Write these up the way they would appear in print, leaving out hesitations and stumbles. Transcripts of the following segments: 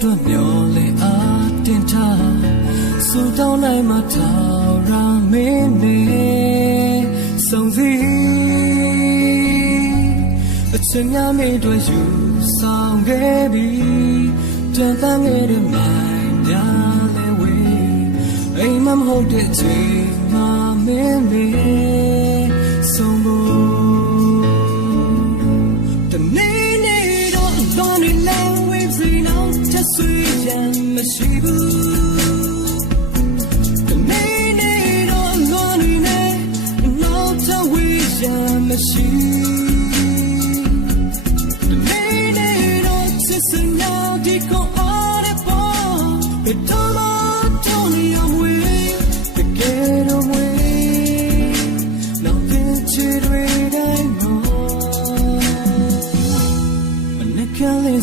ဖို့တွမျောလေအားတင်ထားဆူတောင်းလိုက်မှထောင်ရမင်းနဲ့ဆုံးစီအချိန်များမိတွေ့ယူဆောင်ခဲ့ပြီးတန်တန်ခဲ့တဲ့မိုင်းများလဲဝေးအိမ်မမဟုတ်တဲ့ချိန်မှာမင်းနဲ့ဆုံးဖို့တနေ့နေ့တော့လွန်နေလဲဝေးစီနောင်ချက်ဆွေးရန်မရှိဘူးတနေ့နေ့တော့လွန်နေလဲနောက်ထပ်ဝေးရန်မရှိ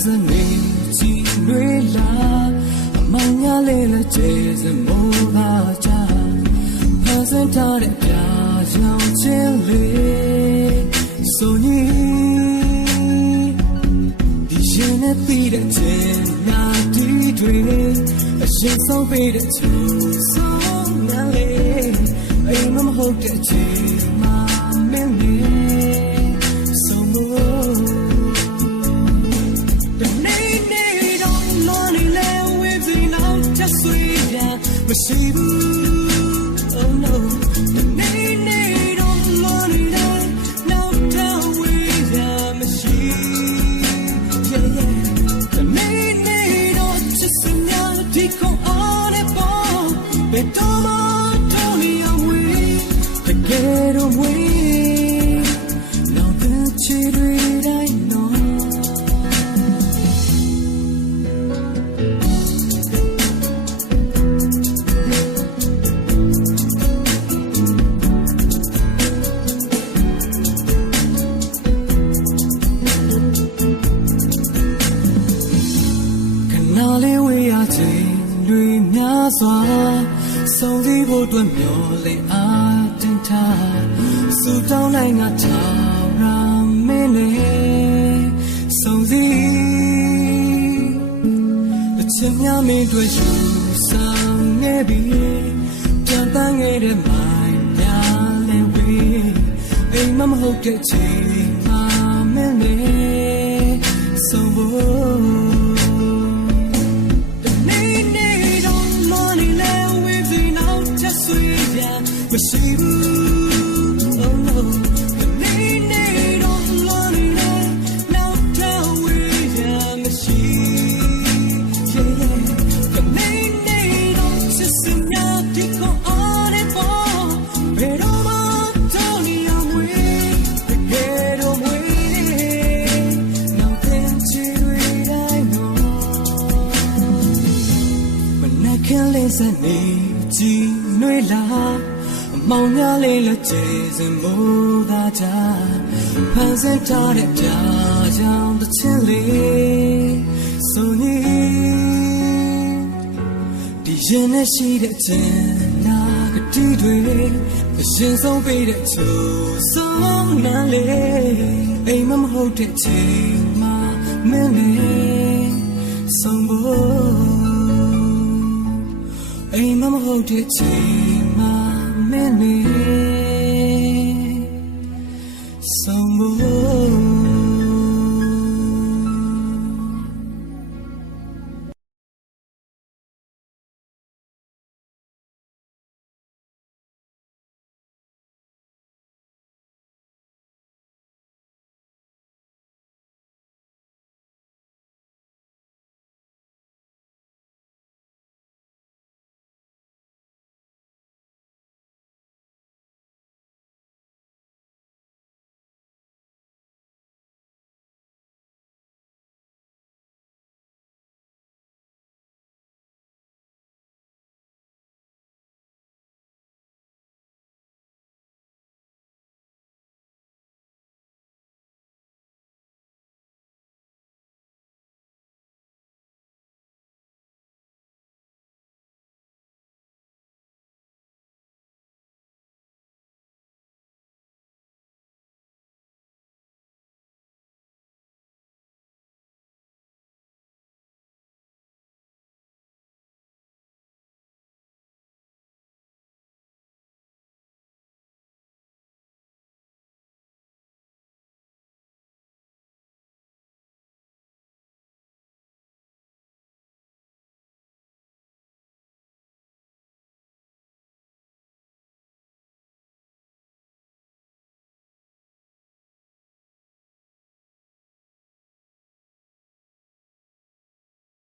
စနေချီတွေလာအမောင်များလေးလက်ကျဲစမိုးပါချာဖန်ဆင်းထားတဲ့ပြာရောင်ချင်းလေးဆိုနီဒီရှင်နဲ့ပြီးတဲ့ချိန်နာတီတွေအရှင်ဆုံးပေးတဲ့ချိန်ဆုံးနာလေးအိမ်မဟုတ်တဲ့ချိန်မှာမင်းနဲ့ဆုံးမို့မရှိဘူး oh no တနေ့နေ့တော့လွန်နေတယ်နောက်ထပ်ဝေးရမရှိ yeah yeah တနေ့နေ့တော့ချစ်စညာဒီကောင်အားနဲ့ပေါ့ဘယ်တော့မှတော့နေရဝေးတကယ်တော့ဝေးနောက်တဲ့ချီတွေတိုင်းနော်လေးဝေးရခြင်းတွေများစွာဆုံးစီဖို့တွမျောလေအားတင်ထားဆူတောင်းလိုက်ငါထောင်ရမင်းနဲ့ဆုံးစီအချက်များမင်းတွေ့ယူဆောင်နေပြီပြန်တန်းခဲ့တဲ့မိုင်းများလဲဝေးအိမ်မဟုတ်တဲ့ချိန်မှာမင်းနဲ့ဆုံးဖို့မရှိဘူး oh no တနေ့နေ့တော့လွန်နေတယ်နောက်ထပ်ဝေးရမရှိ yeah yeah တနေ့နေ့တော့ချစ်စညာဒီကောင်အားနဲ့ပေါ့ဘယ်တော့မှတော့နေရဝေးတကယ်တော့ဝေးနောက်တဲ့ချီတွေတိုင်းတော့မနှက်ခင်လေးစနေကြည်နွေလာမောင်များလေးလက်ကျဲစမိုးသာချာဖန်ဆင်းထားတဲ့ပြာရောင်တစ်ချင်းလေးဆိုနီဒီရင်နဲ့ရှိတဲ့ချင်းနာကတိတွေအရှင်ဆုံးပေးတဲ့ချိုးဆုံးနာလေးအိမ်မဟုတ်တဲ့ချိန်မှာမင်းနဲ့ဆုံးဖို့အိမ်မဟုတ်တဲ့ချိန်မှာmany